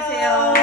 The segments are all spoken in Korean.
안녕하세요.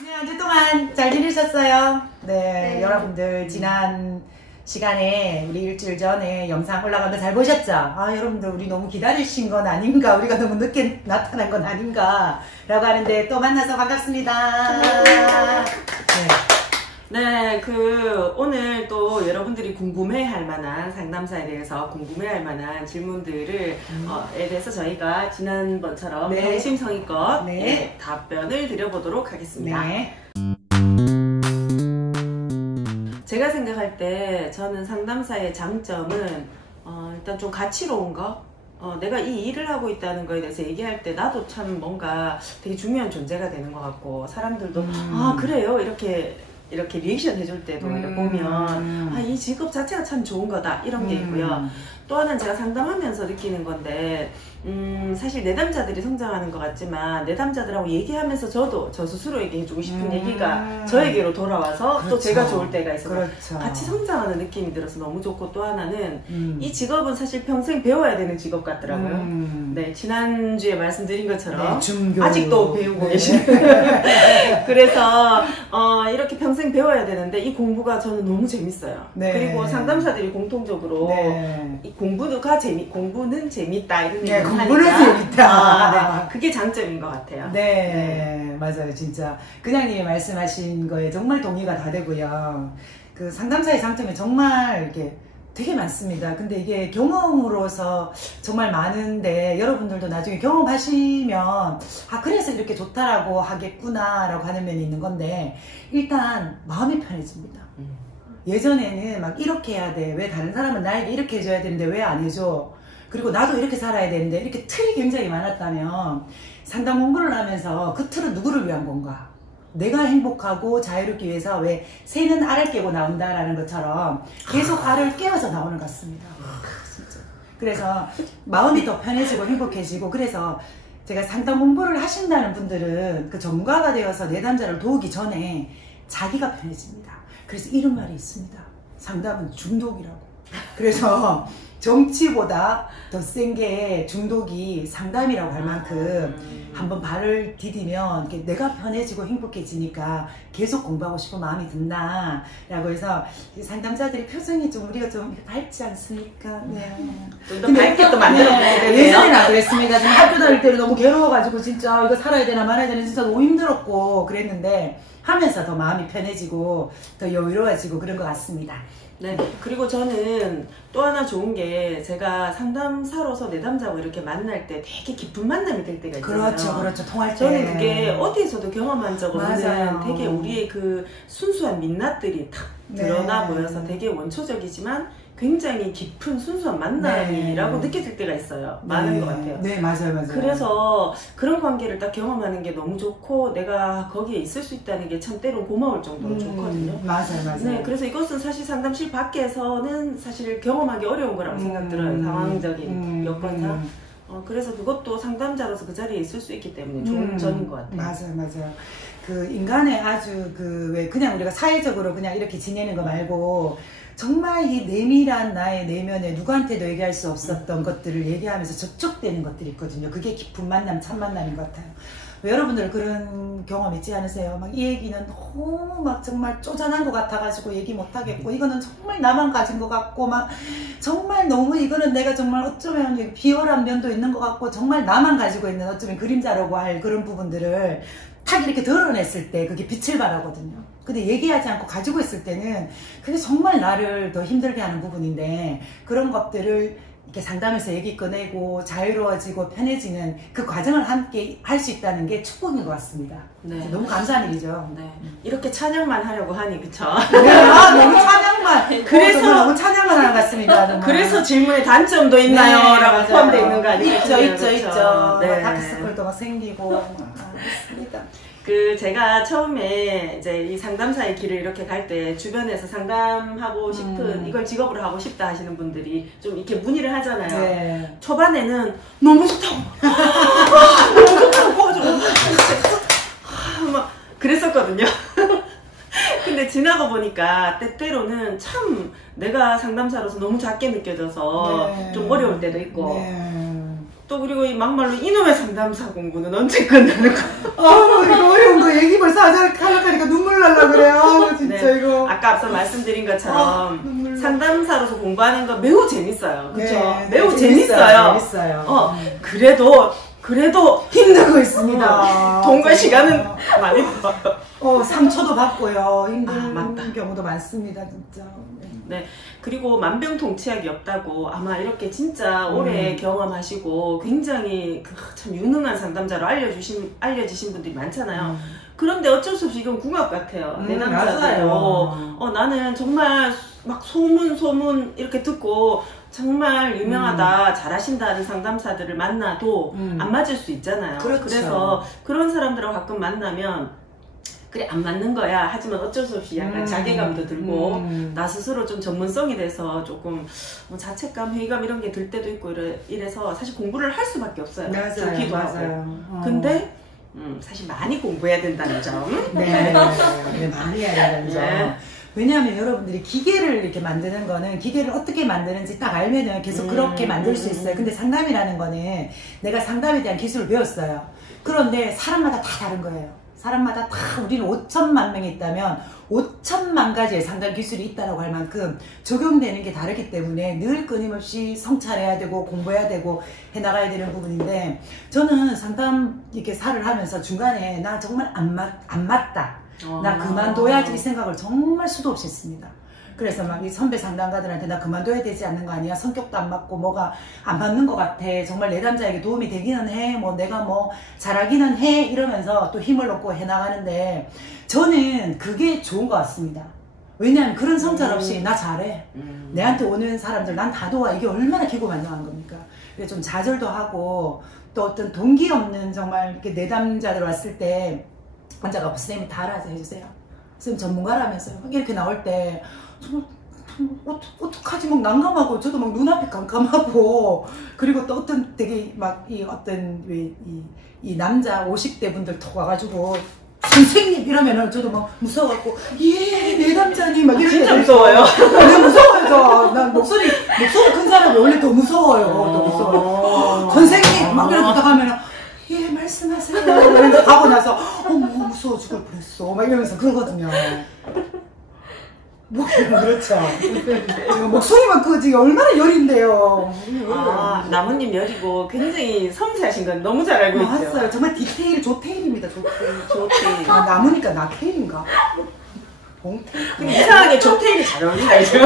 네, 한 주 동안 잘 지내셨어요? 네, 여러분들 지난 시간에 우리 일주일 전에 영상 올라간 거 잘 보셨죠? 아, 여러분들 우리 너무 기다리신 건 아닌가? 우리가 너무 늦게 나타난 건 아닌가? 라고 하는데 또 만나서 반갑습니다. 네, 오늘 또 여러분들이 궁금해할 만한 상담사에 대해서 궁금해할 만한 질문들을 에 대해서 저희가 지난번처럼 성심성의껏 답변을 드려보도록 하겠습니다. 네. 제가 생각할 때 저는 상담사의 장점은 일단 좀 가치로운 거, 내가 이 일을 하고 있다는 거에 대해서 얘기할 때 나도 참 뭔가 되게 중요한 존재가 되는 것 같고, 사람들도 아 그래요 이렇게 리액션 해줄 때도 이렇게 보면 이 직업 자체가 참 좋은 거다 이런 게 있고요. 또 하나는 제가 상담하면서 느끼는 건데 사실 내담자들이 성장하는 것 같지만 내담자들하고 얘기하면서 저 스스로에게 해주고 싶은 얘기가 저에게로 돌아와서 또 제가 좋을 때가 있어서 같이 성장하는 느낌이 들어서 너무 좋고, 또 하나는 이 직업은 사실 평생 배워야 되는 직업 같더라고요. 네, 지난주에 말씀드린 것처럼 아직도 배우고 계시는 그래서 이렇게 평생 배워야 되는데 이 공부가 저는 너무 재밌어요. 그리고 상담사들이 공통적으로 이 공부는 재밌다 이런 얘기를 공부는 재밌다. 그게 장점인 것 같아요. 네, 맞아요. 진짜 그냥님 말씀하신 거에 정말 동의가 다 되고요. 그 상담사의 장점이 정말 이렇게 되게 많습니다. 근데 이게 경험으로서 정말 많은데, 여러분들도 나중에 경험하시면 그래서 이렇게 좋다라고 하겠구나 라고 하는 면이 있는 건데, 일단 마음이 편해집니다. 예전에는 막 이렇게 해야 돼, 왜 다른 사람은 나에게 이렇게 해줘야 되는데 왜 안 해줘, 그리고 나도 이렇게 살아야 되는데, 이렇게 틀이 굉장히 많았다면 상담 공부를 하면서 그 틀은 누구를 위한 건가, 내가 행복하고 자유롭기 위해서, 왜 새는 알을 깨고 나온다라는 것처럼 계속 알을 깨워서 나오는 것 같습니다. 진짜. 그래서 마음이 더 편해지고 행복해지고, 그래서 제가 상담 공부를 하신다는 분들은 그 전문가가 되어서 내담자를 도우기 전에 자기가 편해집니다. 그래서 이런 말이 있습니다. 상담은 중독이라고. 그래서 정치보다 더 센 게 중독이 상담이라고 할 만큼 한번 발을 디디면 내가 편해지고 행복해지니까 계속 공부하고 싶은 마음이 든다 라고 해서, 상담자들이 표정이 좀 우리가 좀 밝지 않습니까? 네. 좀 더 밝게 또 만들어야 되네요. 예전에는 안 그랬습니다. 학교 다닐 때는 너무 괴로워가지고 진짜 이거 살아야 되나 말아야 되나 진짜 너무 힘들었고 그랬는데, 하면서 더 마음이 편해지고 더 여유로워지고 그런 것 같습니다. 네. 그리고 저는 또 하나 좋은 게, 제가 상담사로서 내담자하고 이렇게 만날 때 되게 깊은 만남이 될 때가 있잖아요. 그렇죠. 통할 때. 저는 그게 어디에서도 경험한 적 없는 되게 우리의 그 순수한 민낯들이 탁 드러나 보여서 되게 원초적이지만 굉장히 깊은 순수한 만남이라고 느껴질 때가 있어요. 많은 것 같아요. 네, 맞아요. 그래서 그런 관계를 딱 경험하는 게 너무 좋고, 내가 거기에 있을 수 있다는 게 참 때론 고마울 정도로 좋거든요. 맞아요. 네, 그래서 이것은 사실 상담실 밖에서는 사실 경험하기 어려운 거라고 생각 들어요. 상황적인 여건상. 그래서 그것도 상담자로서 그 자리에 있을 수 있기 때문에 좋은 점인 것 같아요. 맞아요. 그 인간의 아주 왜 그냥 우리가 사회적으로 그냥 이렇게 지내는 거 말고, 정말 이 내밀한 나의 내면에 누구한테도 얘기할 수 없었던 것들을 얘기하면서 접촉되는 것들이 있거든요. 그게 깊은 만남, 참 만남인 것 같아요. 여러분들 그런 경험 있지 않으세요? 막 이 얘기는 너무 막 정말 쪼잔한 것 같아가지고 얘기 못하겠고, 이거는 정말 나만 가진 것 같고, 막 정말 너무 이거는 내가 정말 어쩌면 비열한 면도 있는 것 같고, 정말 나만 가지고 있는 어쩌면 그림자라고 할 그런 부분들을 탁 이렇게 드러냈을 때 그게 빛을 발하거든요. 근데 얘기하지 않고 가지고 있을 때는 그게 정말 나를 더 힘들게 하는 부분인데, 그런 것들을 이렇게 상담에서 얘기 꺼내고 자유로워지고 편해지는 그 과정을 함께 할 수 있다는 게 축복인 것 같습니다. 네. 너무 감사한 일이죠. 네. 이렇게 찬양만 하려고 하니, 그쵸? 네, 너무 찬양만. 그래서 너무 찬양만 하는 것 같습니다. 정말. 그래서 질문에 단점도 있나요? 라고 포함되어 있는 거 아니에요? 있죠. 네. 다크서클도 막 생기고. 있습니다. 제가 처음에 이제 이 상담사의 길을 이렇게 갈 때 주변에서 상담하고 싶은, 이걸 직업으로 하고 싶다 하시는 분들이 좀 이렇게 문의를 하잖아요. 네. 초반에는 너무 좋다고. 너무 좋다고. 막 그랬었거든요. 근데 지나고 보니까 때때로는 참 내가 상담사로서 너무 작게 느껴져서 좀 어려울 때도 있고, 또 그리고 이 막말로 이놈의 상담사 공부는 언제 끝나는 거야? 이거 어려운 거 얘기 벌써 하려니까 눈물 날라 그래요. 진짜 네. 이거. 아까 앞서 말씀드린 것처럼 상담사로서 공부하는 거 매우 재밌어요. 그렇죠? 네, 매우 재밌어요. 재밌어요. 그래도 힘들고 있습니다. 돈과 시간은 많이 들어요. 상처도 받고요. 힘든 경우도 많습니다, 진짜. 네. 그리고 만병통치약이 없다고 아마 이렇게 진짜 오래 경험하시고 굉장히 참 유능한 상담자로 알려지신 분들이 많잖아요. 그런데 어쩔 수 없이 이건 궁합 같아요. 내 남자도. 나는 정말 막 소문 이렇게 듣고 정말 유명하다, 잘하신다는 상담사들을 만나도 안 맞을 수 있잖아요. 그렇죠. 그래서 그런 사람들하고 가끔 만나면 그래 안 맞는 거야. 하지만 어쩔 수 없이 약간 자괴감도 들고 나 스스로 좀 전문성이 돼서 조금 자책감, 회의감 이런 게 들 때도 있고 이래서 사실 공부를 할 수밖에 없어요. 좋기도 하고. 근데 사실 많이 공부해야 된다는 점. 네, 많이 해야 된다는 점. 네. 왜냐하면 여러분들이 기계를 이렇게 만드는 거는 기계를 어떻게 만드는지 딱 알면은 계속 그렇게 만들 수 있어요. 근데 상담이라는 거는 내가 상담에 대한 기술을 배웠어요. 그런데 사람마다 다 다른 거예요. 사람마다 다 우리는 5천만 명이 있다면 5천만 가지의 상담 기술이 있다고 할 만큼 적용되는 게 다르기 때문에 늘 끊임없이 성찰해야 되고 공부해야 되고 해나가야 되는 부분인데 저는 상담 이렇게 사를 하면서 중간에 나 정말 안 맞다. 나 그만둬야지 이 생각을 정말 수도 없이 했습니다. 그래서 막 이 선배 상담가들한테 나 그만둬야 되지 않는 거 아니야? 성격도 안 맞고 뭐가 안 맞는 것 같아. 정말 내 남자에게 도움이 되기는 해. 뭐 내가 뭐 잘하기는 해. 이러면서 또 힘을 얻고 해나가는데 저는 그게 좋은 것 같습니다. 왜냐하면 그런 성찰 없이 나 잘해. 내한테 오는 사람들 난 다 도와. 이게 얼마나 기고만장한 겁니까? 그래서 좀 좌절도 하고 또 어떤 동기 없는 정말 이렇게 내담자들 왔을 때 환자가 선생님이 다 알아서 해주세요. 선생님 전문가라면서요. 이렇게 나올 때 정말 어떡하지 막 난감하고 저도 막 눈앞이 깜깜하고 그리고 또 어떤 되게 막 이 어떤 이 남자 50대 분들 톡 와가지고 선생님 이러면은 저도 막 무서워갖고 내 남자님 막 이렇게 진짜 무서워요. 네, 무서워요. 난 목소리 큰 사람이 원래 더 무서워요. 더 무서워요. 선생님 막 이렇게 하면은 말씀하세요. 이러면서 가고 나서 무서워 죽을 뻔했어 막 이러면서 그러거든요. 그렇죠. 목소리만 크지 얼마나 열인데요. 나무님 열이고 굉장히 섬세하신 건 너무 잘 알고 있죠. 맞아요. 정말 디테일 조테일입니다. 조테일. 나무니까 나테일인가? 봉테일. 근데 이상하게 조테일이 잘 어울린다 이죠.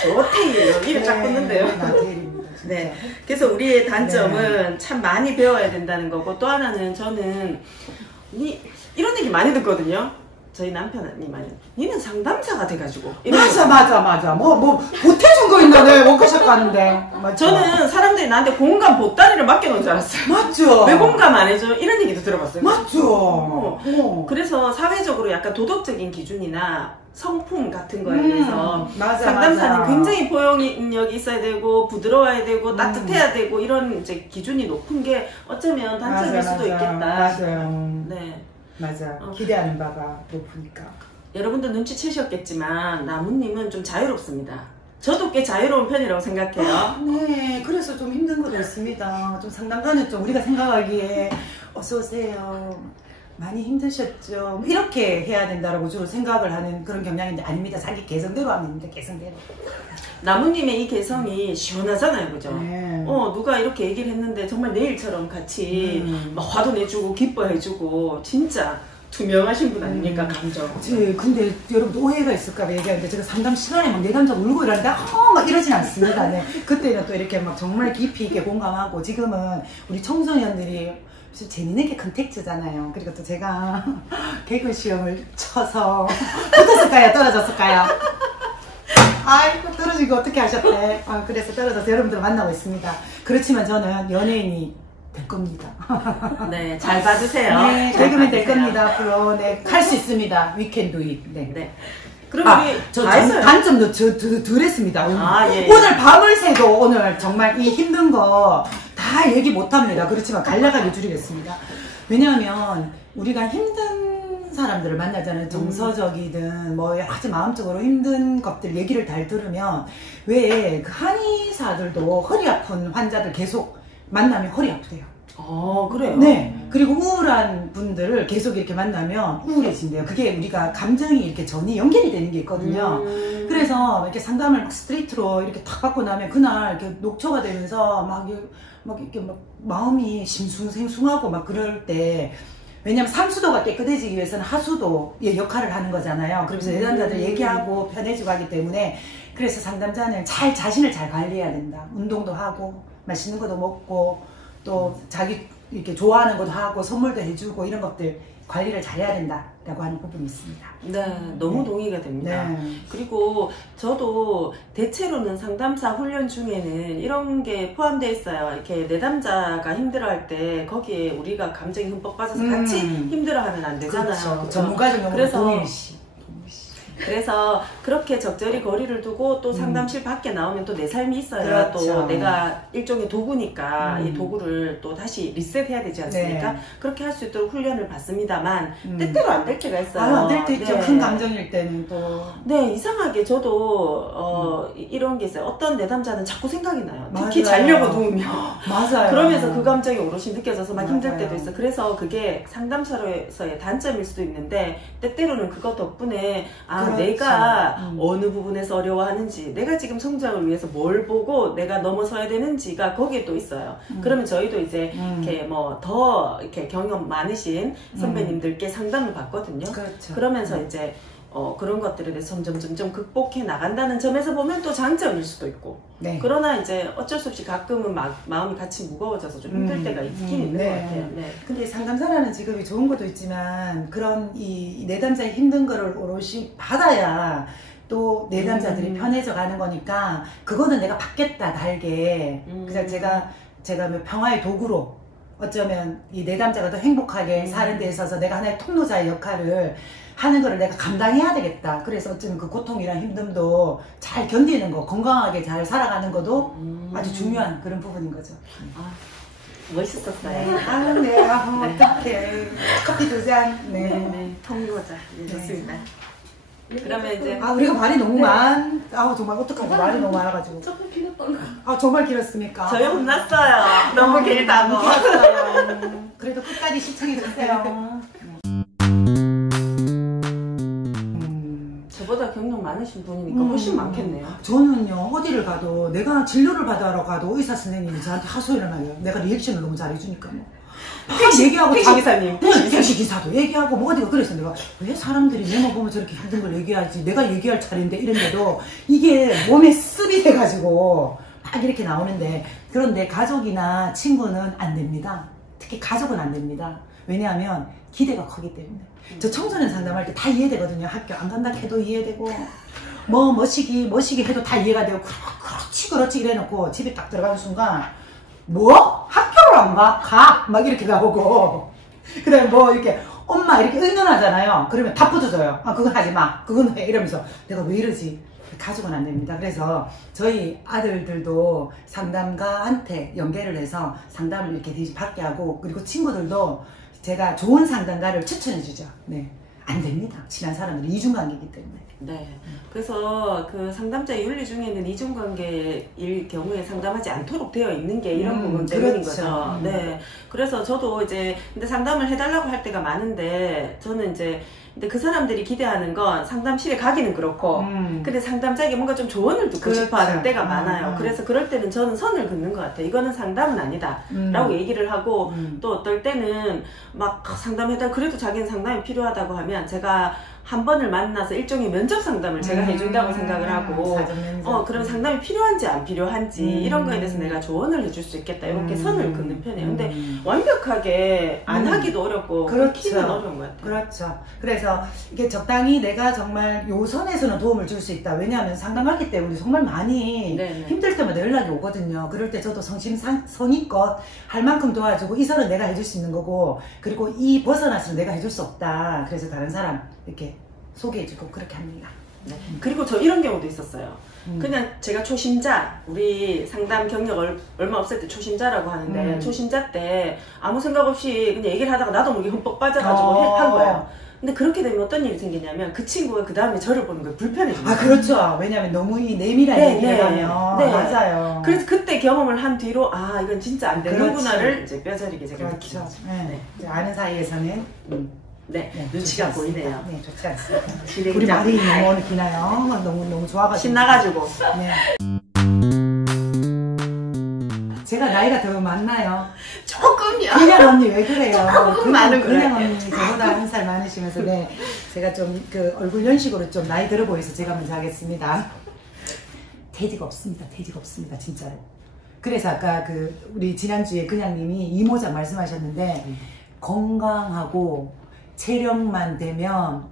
조테일 이름 쫙 붙는데요. 나테일입니다. 네. 그래서 우리의 단점은 참 많이 배워야 된다는 거고 또 하나는 저는 이런 얘기 많이 듣거든요. 저희 남편님은 니는 상담사가 돼가지고 맞아 뭐 보태준 거 있나 내 워크숍 가는데 저는 사람들이 나한테 공감 보따리를 맡겨놓은 줄 알았어요. 맞죠. 왜 공감 안 해줘? 이런 얘기도 들어봤어요. 맞죠. 그래서 사회적으로 약간 도덕적인 기준이나 성품 같은 거에 대해서 상담사는 굉장히 포용력이 있어야 되고 부드러워야 되고 따뜻해야 되고 이런 이제 기준이 높은 게 어쩌면 단점일 수도 있겠다. 맞아요. 네. 맞아. 기대하는 바가 높으니까. 여러분도 눈치채셨겠지만 나무님은 좀 자유롭습니다. 저도 꽤 자유로운 편이라고 생각해요. 네, 그래서 좀 힘든 것도 있습니다. 좀 상담가는 좀 우리가 생각하기에 어서 오세요. 많이 힘드셨죠? 이렇게 해야 된다라고 주로 생각을 하는 그런 경향인데 아닙니다. 자기 개성대로 하면 됩니다. 개성대로. 나무님의 이 개성이 시원하잖아요, 그죠? 네. 누가 이렇게 얘기를 했는데 정말 내일처럼 같이 막 화도 내주고 기뻐해주고 진짜 투명하신 분 아닙니까, 감정? 근데 여러분 오해가 있을까봐 얘기하는데 제가 상담 시간에 막 내 남자가 울고 이러는데 막 이러진 않습니다. 네. 그때는 또 이렇게 막 정말 깊이 있게 공감하고 지금은 우리 청소년들이 재밌는 컨택트잖아요. 그리고 또 제가 개그 시험을 쳐서 붙었을까요? 떨어졌을까요? 아이고 떨어지고 어떻게 하셨대. 그래서 떨어져서 여러분들 만나고 있습니다. 그렇지만 저는 연예인이 될 겁니다. 네, 잘 봐주세요. 네, 개그맨 될 겁니다. 앞으로. 네, 할 수 있습니다. We can do it. 네. 그럼 우리 저 단점도 덜 했습니다. 예. 오늘 밤을 새도 오늘 정말 이 힘든 거 다 얘기 못 합니다. 그렇지만 간략하게 줄이겠습니다. 왜냐하면 우리가 힘든 사람들을 만나잖아요. 정서적이든 뭐 아주 마음적으로 힘든 것들 얘기를 잘 들으면 왜 그 한의사들도 허리 아픈 환자들 계속 만나면 허리 아프대요. 그래요? 네. 그리고 우울한 분들을 계속 이렇게 만나면 우울해진대요. 그게 우리가 감정이 이렇게 전이 연결이 되는 게 있거든요. 그래서 이렇게 상담을 막 스트레이트로 이렇게 탁 받고 나면 그날 이렇게 녹초가 되면서 막 이렇게 막 마음이 심숭생숭하고 막 그럴 때, 왜냐면 상수도가 깨끗해지기 위해서는 하수도의 역할을 하는 거잖아요. 그래서 내담자들 얘기하고 편해지고 하기 때문에, 그래서 상담자는 자신을 잘 관리해야 된다. 운동도 하고 맛있는 것도 먹고 또 자기 이렇게 좋아하는 것도 하고 선물도 해주고 이런 것들 관리를 잘해야 된다라고 하는 부분이 있습니다. 네, 너무 동의가 됩니다. 네. 그리고 저도 대체로는 상담사 훈련 중에는 이런 게 포함되어 있어요. 이렇게 내담자가 힘들어할 때 거기에 우리가 감정이 흠뻑 빠져서 같이 힘들어하면 안 되잖아요. 그렇죠. 전문가적 용어로 동일시. 그래서 그렇게 적절히 거리를 두고 또 상담실 밖에 나오면 또 내 삶이 있어요. 그렇죠. 또 내가 일종의 도구니까 이 도구를 또 다시 리셋해야 되지 않습니까? 네. 그렇게 할 수 있도록 훈련을 받습니다만 때때로 안 될 때가 있어요. 안 될 때 있죠. 네. 큰 감정일 때는 또. 네, 이상하게 저도 이런 게 있어요. 어떤 내담자는 자꾸 생각이 나요. 특히 맞아요. 자려고 누우면. 맞아요. 그러면서 그 감정이 오롯이 느껴져서 막 힘들 맞아요. 때도 있어. 그래서 그게 상담사로서의 단점일 수도 있는데 때때로는 그것 덕분에 그렇죠. 내가 어느 부분에서 어려워하는지, 내가 지금 성장을 위해서 뭘 보고 내가 넘어서야 되는지가 거기에 또 있어요. 그러면 저희도 이제 이렇게 뭐 더 이렇게 경험 많으신 선배님들께 상담을 받거든요. 그렇죠. 그러면서 이제 그런 것들에 대해서 점점 극복해 나간다는 점에서 보면 또 장점일 수도 있고. 네. 그러나 이제 어쩔 수 없이 가끔은 마음이 같이 무거워져서 좀 힘들 때가 있긴 있는 것 같아요. 네. 근데 상담사라는 직업이 좋은 것도 있지만 그런 이 내담자의 힘든 거를 오롯이 받아야 또 내담자들이 편해져 가는 거니까 그거는 내가 받겠다 달게. 그래서 제가 평화의 도구로 어쩌면 이 내담자가 더 행복하게 사는 데 있어서 내가 하나의 통로자의 역할을 하는 거를 내가 감당해야 되겠다. 그래서 어쩌면 그 고통이랑 힘듦도 잘 견디는 거, 건강하게 잘 살아가는 것도 아주 중요한 그런 부분인 거죠. 멋있었어요. 네. 어떡해. 커피 2잔. 네. 네. 통로자. 네, 좋습니다. 그러면 이제 우리가 말이 너무 정말 어떡하지? 말이 너무 많아가지고. 조금 길었던 거. 정말 길었습니까? 저희 혼났어요. 너무 길다고. 그래도 끝까지 시청해주세요. 저보다 경력 많으신 분이니까 훨씬 많겠네요. 저는요, 어디를 가도 내가 진료를 받으러 가도 의사 선생님이 저한테 하소연을 해요. 내가 리액션을 너무 잘해주니까 뭐. 얘기하고 택시기사님. 택시기사도 얘기하고 뭐 어디가 그래서 내가 왜 사람들이 내가 보면 저렇게 힘든 걸 얘기하지, 내가 얘기할 차례인데 이런데도 이게 몸에 습이 돼가지고 막 이렇게 나오는데, 그런데 가족이나 친구는 안 됩니다. 특히 가족은 안 됩니다. 왜냐하면 기대가 크기 때문에. 저 청소년 상담할 때 다 이해되거든요. 학교 안 간다 해도 이해되고 머시기 해도 다 이해가 되고 그렇지 이래놓고 집에 딱 들어가는 순간 뭐? 학교를 안 가? 가! 막 이렇게 나오고 그 다음에 뭐 이렇게 엄마 이렇게 의논하잖아요. 그러면 다 붙어줘요. 그건 하지 마. 그건 해. 이러면서 내가 왜 이러지? 가족은 안 됩니다. 그래서 저희 아들들도 상담가한테 연계를 해서 상담을 이렇게 받게 하고, 그리고 친구들도 제가 좋은 상담가를 추천해주죠. 네. 안 됩니다. 친한 사람들은 이중관계이기 때문에. 네. 그래서 그 상담자 윤리 중에는 이중관계일 경우에 상담하지 않도록 되어 있는 게 이런 부분 때문인 그렇죠. 거죠. 네. 그래서 저도 이제 근데 상담을 해달라고 할 때가 많은데, 저는 이제 근데 그 사람들이 기대하는 건 상담실에 가기는 그렇고 근데 상담자에게 뭔가 좀 조언을 듣고 그렇죠. 싶어 하는 때가 많아요. 그래서 그럴 때는 저는 선을 긋는 것 같아요. 이거는 상담은 아니다 라고 얘기를 하고, 또 어떨 때는 막 상담해달, 그래도 자기는 상담이 필요하다고 하면 제가 한 번을 만나서 일종의 면접 상담을 제가 해준다고 생각을 하고, 그런 상담이 필요한지 안 필요한지 이런 거에 대해서 내가 조언을 해줄 수 있겠다, 이렇게 선을 긋는 편이에요. 근데 완벽하게 안 하기도 어렵고 그렇기는 어려운 것 같아요. 그렇죠. 그래서 이게 적당히 내가 정말 요 선에서는 도움을 줄 수 있다. 왜냐하면 상담하기 때문에 정말 많이 힘들 때마다 연락이 오거든요. 그럴 때 저도 성심성의껏 할 만큼 도와주고, 이 선은 내가 해줄 수 있는 거고, 그리고 이 벗어나서는 내가 해줄 수 없다. 그래서 다른 사람 이렇게 소개해주고 그렇게 합니다. 네. 그리고 저 이런 경우도 있었어요. 그냥 제가 초심자, 우리 상담 경력 얼마 없을 때 초심자라고 하는데 초심자 때 아무 생각 없이 그냥 얘기를 하다가 나도 모르게 흠뻑 빠져가지고 한 거예요. 근데 그렇게 되면 어떤 일이 생기냐면 그 친구가 그 다음에 저를 보는 거에 불편해집니다. 아, 그렇죠. 왜냐면 너무 이 내밀한 네, 얘기를 네. 하면. 네. 맞아요. 그래서 그때 경험을 한 뒤로 아 이건 진짜 안 되는구나를 그렇지. 이제 뼈저리게 제가 느끼죠. 그렇죠. 네. 이제 아는 사이에서는 네, 네, 눈치가 좋지 않습니다. 보이네요. 네, 좋지 않습니다. 진행자. 우리 말이 너무 오늘 기나요? 너무 좋아가지고. 신나가지고. 네. 제가 나이가 더 많나요? 조금이야. 그냥 언니 왜 그래요? 조금 많은 그냥 거예요. 언니 저보다 한 살 많으시면서 네, 제가 좀 그 얼굴 연식으로 좀 나이 들어 보여서 제가 먼저 하겠습니다. 돼지가 없습니다. 돼지가 없습니다. 진짜로. 그래서 아까 그 우리 지난주에 그냥님이 이모작 말씀하셨는데 건강하고 체력만 되면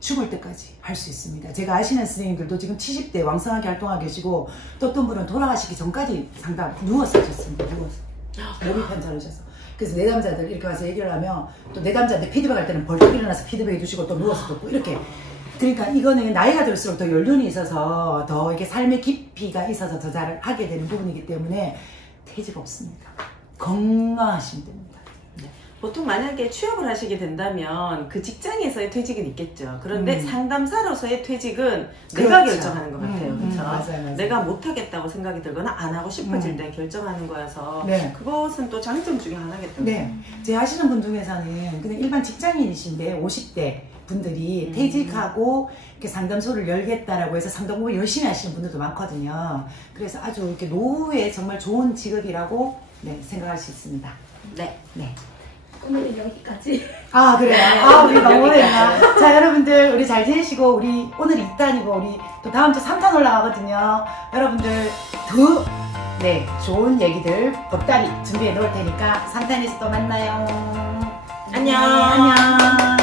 죽을 때까지 할 수 있습니다. 제가 아시는 선생님들도 지금 70대 왕성하게 활동하고 계시고 또 어떤 분은 돌아가시기 전까지 상담 누워서 하셨습니다. 누워서. 몸이 편찮으셔서. 그래서 내담자들 이렇게 와서 얘기를 하면 또 내담자한테 피드백 할 때는 벌떡 일어나서 피드백 해주시고 또 누워서 듣고 이렇게. 그러니까 이거는 나이가 들수록 더 연륜이 있어서 더 이렇게 삶의 깊이가 있어서 더 잘 하게 되는 부분이기 때문에 퇴직 없습니다. 건강하시면 됩니다. 보통 만약에 취업을 하시게 된다면 그 직장에서의 퇴직은 있겠죠. 그런데 상담사로서의 퇴직은 내가 그렇죠. 결정하는 것 같아요. 그렇죠? 맞아요. 내가 못하겠다고 생각이 들거나 안 하고 싶어질 때 결정하는 거여서 네. 그것은 또 장점 중에 하나겠죠. 네. 제 아시는 분 중에서는 그냥 일반 직장인이신데 50대 분들이 퇴직하고 이렇게 상담소를 열겠다라고 해서 상담 공부 열심히 하시는 분들도 많거든요. 그래서 아주 이렇게 노후에 정말 좋은 직업이라고 네, 생각할 수 있습니다. 네. 네. 오늘은 여기까지. 아, 그래요? 아, 우리 너무 오래됐나? 자, 여러분들, 우리 잘 지내시고, 우리 오늘 2탄이고, 우리 또 다음 주 3탄 올라가거든요. 여러분들, 네, 좋은 얘기들 보따리 준비해 놓을 테니까 3탄에서 또 만나요. 안녕. 안녕.